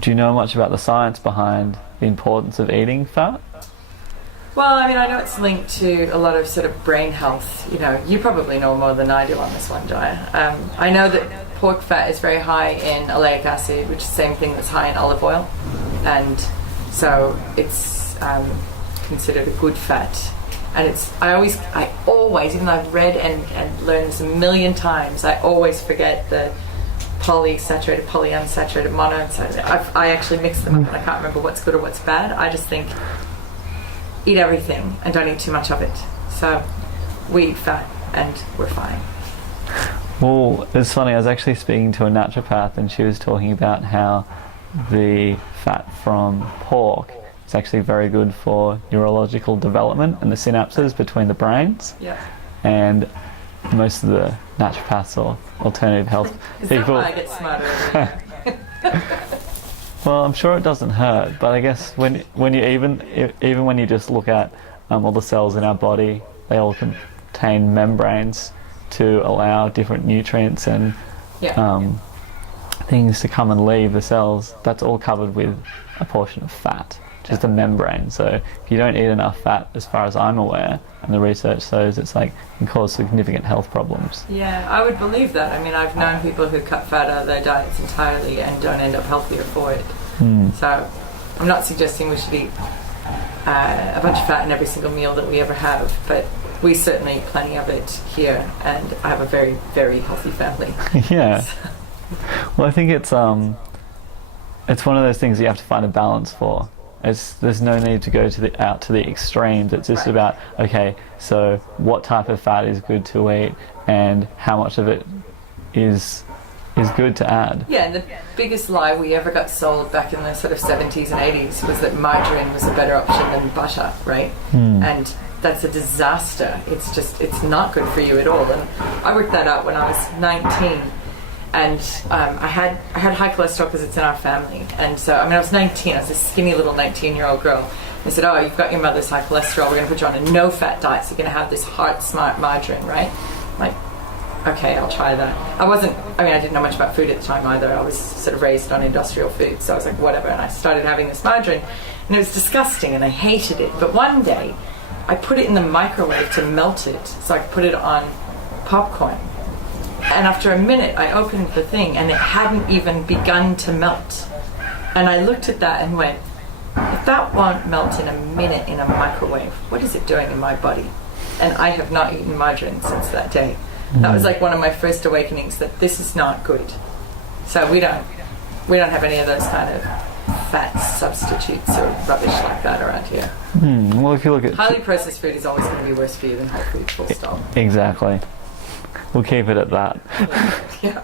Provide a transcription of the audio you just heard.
Do you know much about the science behind the importance of eating fat? Well, I mean, I know it's linked to a lot of sort of brain health. You know, you probably know more than I do on this one, Jai. I know that pork fat is very high in oleic acid, which is the same thing that's high in olive oil. And so it's considered a good fat. And I always, even though I've read and learned this a million times, I always forget the polysaturated, polyunsaturated, monounsaturated. I actually mix them up and I can't remember what's good or what's bad. I just think eat everything and don't eat too much of it. So we eat fat and we're fine. Well, it's funny, I was actually speaking to a naturopath and she was talking about how the fat from pork is actually very good for neurological development and the synapses between the brains. Yeah. And most of the naturopaths or alternative health people... Is that why I get smarter every year? Well, I'm sure it doesn't hurt, but I guess when you even when you just look at all the cells in our body, they all contain membranes to allow different nutrients and things to come and leave the cells. That's all covered with a portion of fat, just a membrane. So if you don't eat enough fat, as far as I'm aware, and the research shows, it's like can cause significant health problems. Yeah, I would believe that. I mean, I've known people who cut fat out of their diets entirely and don't end up healthier for it. So I'm not suggesting we should eat a bunch of fat in every single meal that we ever have, but we certainly eat plenty of it here, and I have a very, very healthy family. Yeah. So. Well, I think it's one of those things you have to find a balance for. There's no need to go out to the extremes. It's just about, okay, so what type of fat is good to eat and how much of it is good to add. Yeah, and the biggest lie we ever got sold back in the sort of 70s and 80s was that margarine was a better option than butter, right? And that's a disaster. It's not good for you at all. And I worked that out when I was 19. And I had high cholesterol because it's in our family. And so, I was 19. I was a skinny little 19-year-old girl. They said, oh, you've got your mother's high cholesterol. We're going to put you on a no-fat diet. So you're going to have this heart smart margarine, right? I'm like, okay, I'll try that. I didn't know much about food at the time either. I was sort of raised on industrial food. So I was like, whatever. And I started having this margarine. And it was disgusting and I hated it. But one day, I put it in the microwave to melt it. So I could put it on popcorn. And after a minute, I opened the thing and it hadn't even begun to melt. And I looked at that and went, if that won't melt in a minute in a microwave, what is it doing in my body? And I have not eaten margarine since that day. That was like one of my first awakenings that this is not good. So we don't have any of those kind of fat substitutes or rubbish like that around here. Well, if you look at... Highly processed food is always going to be worse for you than whole food, full stop. Exactly. We'll keep it at that. Yeah.